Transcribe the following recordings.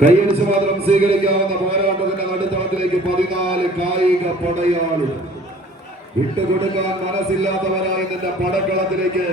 കൈയടിച്ച് മാത്രം സ്വീകരിക്കാവുന്ന പോരാട്ടത്തിന്റെ നടുത്തളത്തിലേക്ക് പതിനാല് കായിക പടയാളികൾ. വിട്ടുകൊടുക്കാൻ മനസ്സില്ലാത്തവരായി നിന്റെ പടക്കളത്തിലേക്ക്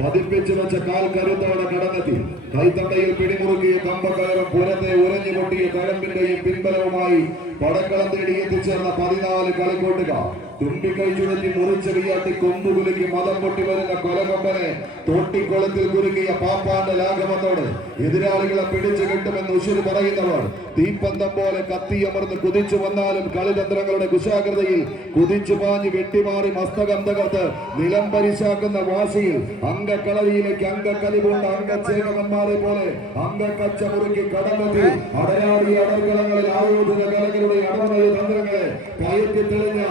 പതിപ്പിച്ചു വെച്ച കാൽ കരുത്തോടെ കടന്നെത്തി. കൈത്തണ്ടയിൽ പിടിമുറുക്കിയ കമ്പക്കയറും പുരത്തെ ഉരഞ്ഞു പൊട്ടിയ കഴമ്പിന്റെയും പിൻബലവുമായി പടക്കളം തേടി എത്തിച്ചേർന്ന പതിനാല് കളിക്കോട്ടുകാർ. തുമ്പിക്കൈ ചുഴറ്റി മുറിച്ച് വിയാട്ടി കൊമ്പുകുലുക്കി മതം പൊട്ടി വരുന്ന കൊലകൊമ്പനെ തോട്ടിക്കുളത്തിൽ കുരുക്കിയ പാപ്പാന്റെ ലാഘവത്തോട് എതിരാളികളെ പിടിച്ചു കിട്ടുമെന്ന് ഉശുര് പറയുന്നവർ തീപ്പന്തം പോലെ കത്തിയമർന്ന് കുതിച്ചു വന്നാലും കളിതന്ത്രങ്ങളുടെ കുശാകൃതയിൽ കുതിച്ചു പാഞ്ഞ് വെട്ടിമാറി മസ്തകം തകർത്ത് നിലം പരിശാക്കുന്ന വാശിയിൽ അംഗക്കളരിയിലേക്ക് അംഗക്കലി പൂണ്ട അംഗച്ചേകന്മാരെ പോലെ അംഗക്കച്ച മുറുക്കി കടന്നെത്തി അടയാടി അടർക്കളങ്ങളിൽ ആയോധന കലകളുടെ അടമയ തന്ത്രങ്ങളെ കയറ്റി തെളിഞ്ഞ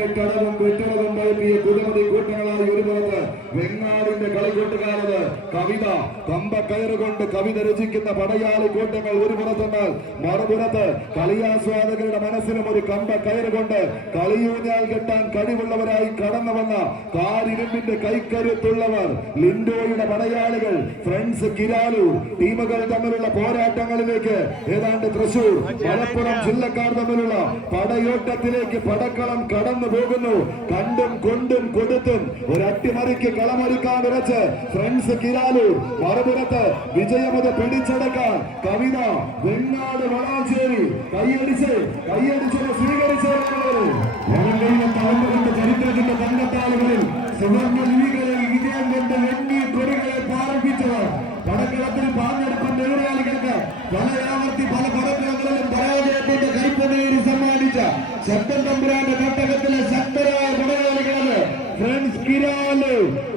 പതിനെട്ടടവും വെട്ടിടവും പയറ്റിയ പുതുമതി കൂട്ടങ്ങളായി ഒരുപോലെ വെങ്ങാടിന്റെ കളിക്കൂട്ടുകാരത് കവിത കമ്പ കയറുകൊണ്ട് കവിത രചിക്കുന്ന പടയാളി കൂട്ടങ്ങൾ ഒരു പുറത്തെന്നാൽ മറുപുറത്ത് കളിയാസ്വാദകരുടെ മനസ്സിലും ഒരു കമ്പ കയറുകൊണ്ട് കളിയൂഞ്ഞാൽ കെട്ടാൻ കഴിവുള്ളവരായി കടന്നു വന്ന കാരിരുമ്പിന്റെ കൈക്കരുത്തുള്ളവർ ലിൻഡോയുടെ പടയാളികൾ ഫ്രണ്ട്സ് കിരാലൂർ ടീമുകൾ തമ്മിലുള്ള പോരാട്ടങ്ങളിലേക്ക് ഏതാണ്ട് തൃശൂർ മലപ്പുറം ജില്ലക്കാർ തമ്മിലുള്ള പടയോട്ടത്തിലേക്ക് പടക്കളം കടന്നു പോകുന്നു. കണ്ടും കൊണ്ടും കൊടുത്തും ഒരു അട്ടിമറിക്ക് കളമൊരുക്കാൻ വിറച്ച് ഫ്രണ്ട്സ് കിരാലൂർ. മറുപുറത്ത് വിജയമത പിടിച്ചെടുക്കാൻ കവിത വെങ്ങാട് വളാഞ്ചേരി. കൈയടിച്ച് കൈയടിച്ചത് തളർന്നുകൊണ്ട് ചരിത്രത്തിന്റെ തങ്കത്താളുകളിൽ സുവർണ ലീഗകളിൽ വിജയം കൊണ്ട് വെണ്ണി കൊടികളെ പാർപ്പിച്ചവർ. പടക്കളത്തിൽ പാഞ്ഞെടുക്കുന്ന എതിരാളികൾക്ക് പലയാവർത്തി പല പടക്കളങ്ങളിലും പരാജയത്തിന്റെ കൈപ്പൊന്നേരി സമ്മാനിച്ച ശബ്ദം തമ്പുരാന്റെ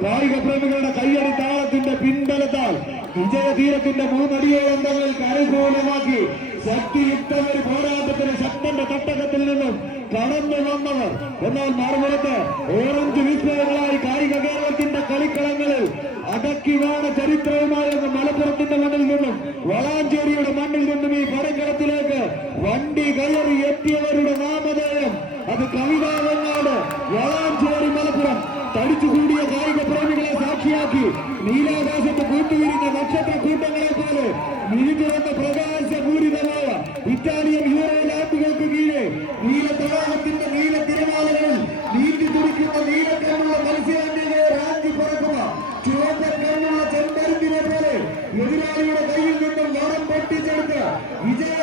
കായിക പ്രേമികളുടെ കയ്യടി താളത്തിന്റെ പിൻബലത്താൽ വിജയതീരത്തിന്റെ മൂന്നടിയോളം തങ്ങളിൽ കരകൂലമാക്കി ശക്തിയുക്ത ഒരു പോരാട്ടത്തിന് ശക്തന്റെ തട്ടകത്തിൽ നിന്നും കടന്നു വന്നവർ. എന്നാൽ മറുപുറത്ത് ഓറഞ്ച് വിസ്മയങ്ങളായി കായിക കേരളത്തിന്റെ കളിക്കളങ്ങളിൽ അടക്കി വാണ ചരിത്രവുമായി മലപ്പുറത്തിന്റെ മണ്ണിൽ നിന്നും വളാഞ്ചേരിയുടെ മണ്ണിൽ നിന്നും ഈ പടക്കളത്തിലേക്ക് വണ്ടി കയറി എത്തിയവരുടെ നാമധേയം അത് കവിതാവങ്ങാട് വളാഞ്ചേരി മലപ്പുറം. തടിച്ചുകൂടിയ കായികപ്രേമികളെ സാക്ഷിയാക്കി നീലാകാശത്ത് കൂട്ടുവിരിഞ്ഞ നക്ഷത്ര കൂട്ടങ്ങളെ പോലെ നിരുതുറന്ന പ്രകാശപൂരിതമായ ഇറ്റാലിയൻ യൂറോ ലാമ്പുകൾക്ക് കീഴേ നീല തടാകത്തിന്റെ നീല തിരമാലകൾ നീതി തുടിക്കുന്ന നീലക്കണ്ണുള്ള മത്സ്യാന്തികളെ രാജി പറക്കുക ചുവന്ന കണ്ണുള്ള ചെമ്പരത്തിനെ പോലെ എതിരാളിയുടെ കയ്യിൽ നിന്നും മരം പൊട്ടിച്ചെടുത്ത് വിജയ